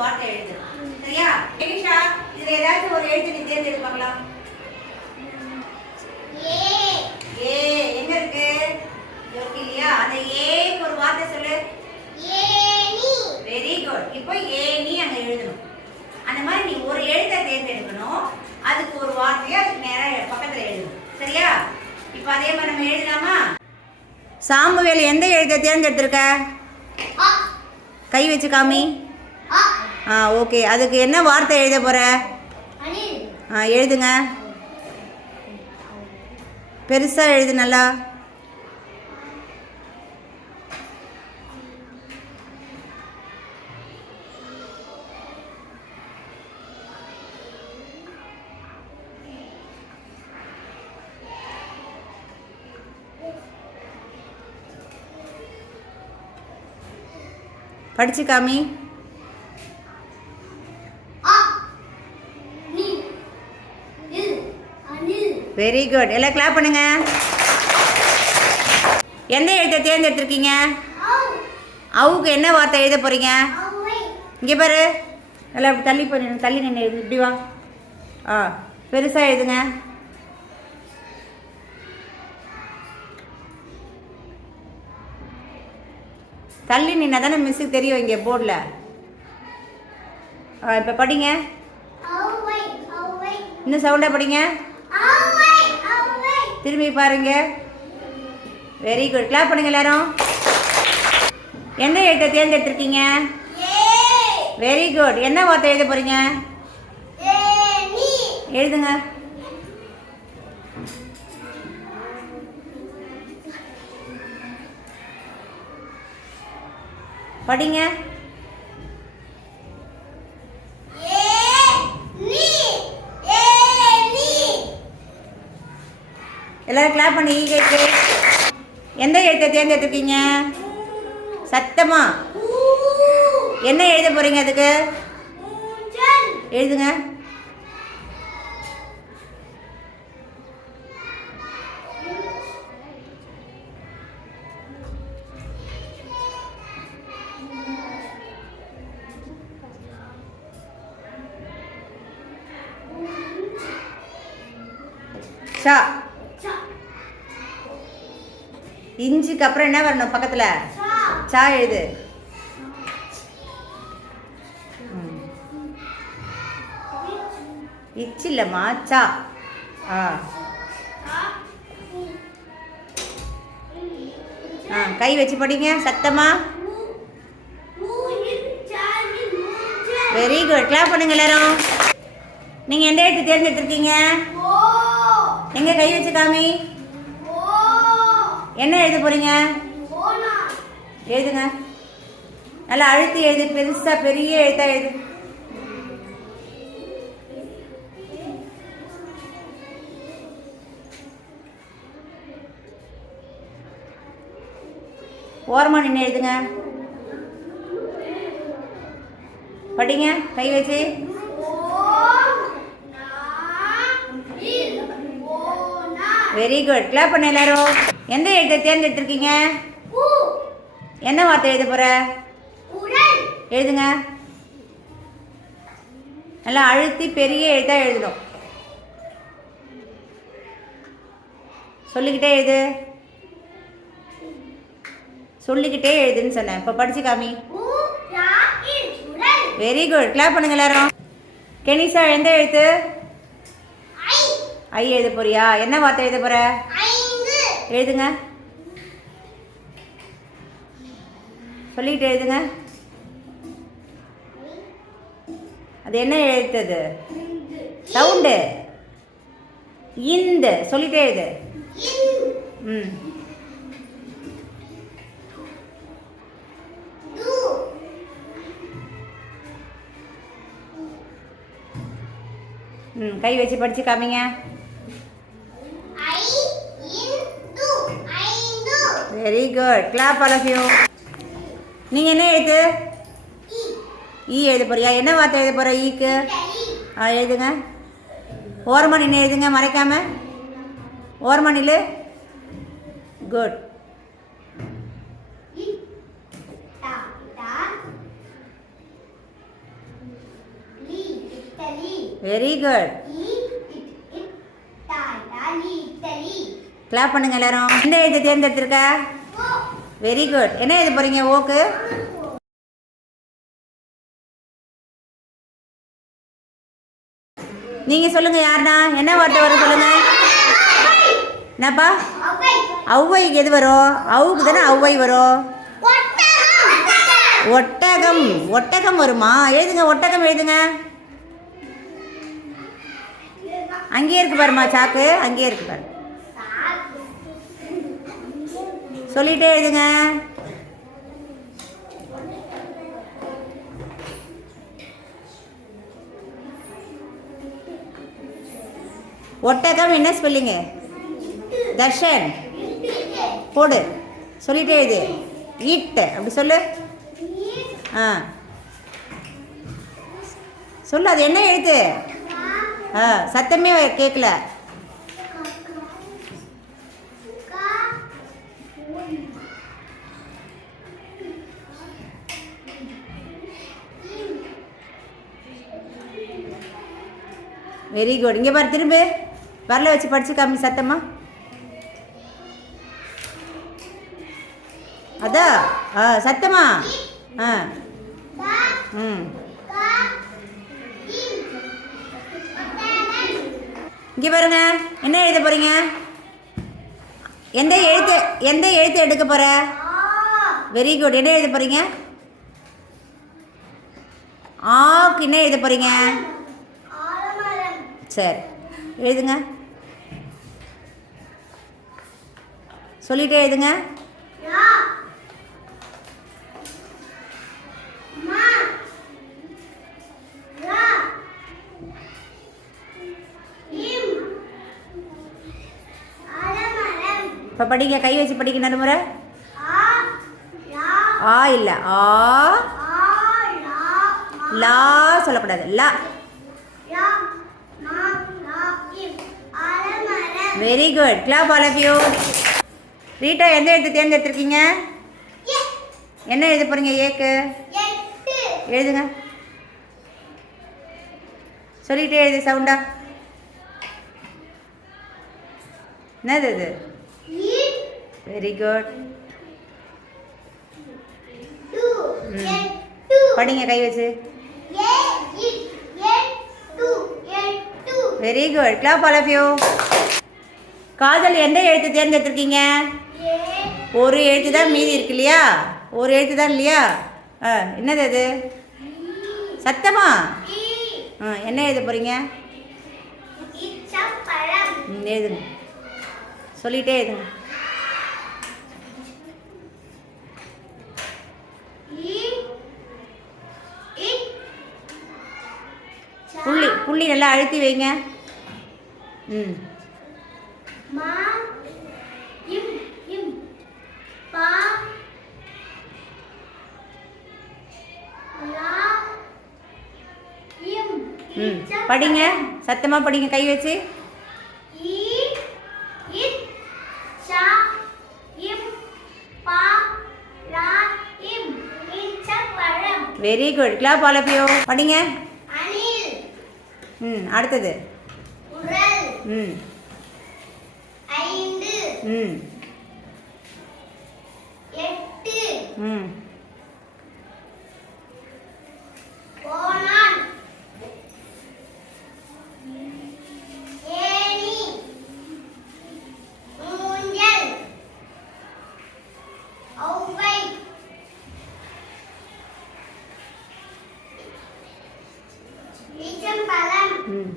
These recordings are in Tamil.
வார்த்தை எழுது. சரியா? ஏஷா, இதுல ஏதாச்சும் ஒரு எழுத்து நீ தேர்ந்தெடுத்து பார்க்கலாம். ஏ எங்க இருக்கு? ஓகே இல்லையா? அந்த ஏக்கு ஒரு வார்த்தை சொல்லு. ஏனி. Very good. இப்போ ஏனி அங்க எழுதணும். அந்த மாதிரி நீ ஒரு எழுத்தை தேர்ந்தெடுக்கணும். அதுக்கு ஒரு வார்த்தையை அதுக்கு நேரா பக்கத்துல எழுதணும். சரியா? இப்போ அதே மாதிரி நம்ம எழுதலாமா? சாம்புவேல் எந்த எழுத்தை தேர்ந்தெடுத்திருக்க? கை வச்சு காமி. ஓகே. அதுக்கு என்ன வார்த்தை எழுத போற? எழுதுங்க. பெருசா எழுது நல்லா. படிச்சு காமி. Very good. எல்லாம் கிளாப் பண்ணுங்க. எந்த எழுத்தை தேர்ந்தெடுத்திருக்கீங்க? அவுக்கு என்ன வார்த்தை எழுத போறீங்க? இங்கே பாரு. நல்லா தள்ளி பண்ணு. தள்ளி நின்று இப்படி வா. பெருசா எழுதுங்க. தள்ளி நின்னா தானே மிஸ்ஸுக்கு தெரியும் இங்கே போர்டில். இப்போ படிங்க. இன்னும் சவுண்டாக படிங்க. திரும்பி பாருங்க. Very good. கிளாப் பண்ணுங்க எல்லாரும். எந்த எழுத்தை தேர்ந்தெடுத்திருக்கீங்க? Very good. என்ன வார்த்தை எழுத போறீங்க? எழுதுங்க. படிங்க. எல்லாரும் கிளாப் பண்ணி கேக்கு. எந்த எழுத்தை தேர்ந்தெடுத்திருக்கீங்க? சத்தமா என்ன எழுத போறீங்க? அதுக்கு எழுதுங்க. சா. இஞ்சிக்கு அப்புறம் என்ன வரணும் பக்கத்துல? சா எழுது. இச்சு இல்லம்மா, சா. கை வச்சு படிங்க சத்தமா. Very good. கிளாப் பண்ணுங்க எல்லாரும். நீங்க எந்த எழுத்து தேர்ந்தெடுத்திருக்கீங்க? எங்க கை வச்சு காமி. என்ன எழுத போறீங்க? எழுதுங்க. நல்லா அழுத்தி எழுது. பெருசா பெரிய எழுத்தா எழுது. ஓரமா நின்று எழுதுங்க. படிங்க கை வச்சு. Very good. கிளாப் பண்ண எல்லாரும். எந்த எழுத்தை தேர்ந்தெடுத்திருக்கீங்க? என்ன வார்த்தை எழுத போற? எழுதுங்க. நல்லா அழுத்தி பெரிய எழுத்தா எழுதணும். சொல்லிக்கிட்டே எழுது. சொல்லிக்கிட்டே எழுதுன்னு சொன்னேன். இப்போ படிச்சு காமி. Very good. கிளாப் பண்ணுங்க எல்லாரும். கெனிஷா எந்த எழுத்து? ஐ எழுத போறியா? என்ன வார்த்தை எழுத போற? எழுதுங்க. சொல்லிட்டு எழுதுங்க. அது என்ன எழுத்தது? சவுண்டு. இந்த சொல்லிட்டே எழுது. கை வச்சு படிச்சு காமிங்க. Very good. Clap all of you. நீங்க என்ன எழுத்து? ஈ எழுத போறியா? என்ன வார்த்தை எழுத போற ஈக்கு? எழுதுங்க. ஓரமா நின்று எழுதுங்க மறைக்காம. ஓரமா நில்லு. குட். Very good. கிளாப் பண்ணுங்க எல்லாரும். எந்த எழுத்து தேர்ந்தெடுத்திருக்க? Very good. என்ன எழுத போறீங்க ஓக்கு? நீங்க சொல்லுங்க யாருனா என்ன வார்த்தை வரும் சொல்லுங்க. என்னப்பா? ஔவைக்கு எது வரும்? அவுக்கு தானே ஔவை வரும். ஒட்டகம். ஒட்டகம் வருமா? எழுதுங்க ஒட்டகம் எழுதுங்க. அங்கேயே இருக்கு பாருமா சாக்கு, அங்கேயே இருக்கு பாரு. சொல்லிட்டே எழுதுங்க. ஒட்டகம் என்ன ஸ்பெல்லிங்கு? தர்ஷன் போடு. சொல்லிட்டே எழுது. ஈட்டு அப்படி சொல்லு. ஆ சொல்லு. அது என்ன எழுத்து? சத்தமே கேட்கல. Very good. இங்கே பாரு திரும்ப வரல வச்சு படிச்சு காமி சத்தமா. அதான் சத்தமா. ம் இங்கே பாருங்க என்ன எழுத போறீங்க? எந்த எழுத்து எடுக்க போற? Very good. என்ன எழுத போறீங்க? ஆக்கு என்ன எழுத போறீங்க? சரி எழுதுங்க. சொல்லிட்டே எழுதுங்க. இப்போ படிங்க. கை வச்சு படிக்க நடுமுறை. ஆ இல்லை ஆ லா சொல்லக்கூடாது. லா. Very good. Clap all of you. Rita எந்த எழுத்து தேர்ந்தெடுத்திருக்கீங்க? என்ன எழுத போறீங்க? ஏக்கு எழுதுங்க. சொல்லிட்டே எழுது சவுண்டா. என்னது இது? Very good. படிங்க கை வச்சு. Very good. Clap all of you. காதல் எந்த எழுத்து தேர்ந்தெடுத்திருக்கீங்க? ஒரு எழுத்து தான் மீதி இருக்கு இல்லையா? ஒரு எழுத்து தான் இல்லையா? என்னது அது? சத்தமா. என்ன எழுத போறீங்க? எழுதுங்க. சொல்லிட்டே எழுதுங்க. புள்ளி நல்லா அழுத்தி வைங்க. படிங்க சத்தமா படிங்க கை வச்சு. Very good. Clap all of you. படிங்க. அடுத்தது.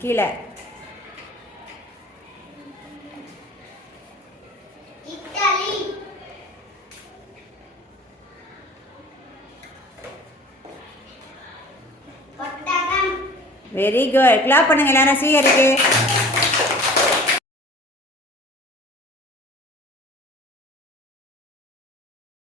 கீழே வெரி குட். கிளாப் பண்ணுங்க எல்லாரும். சீ இருக்கு.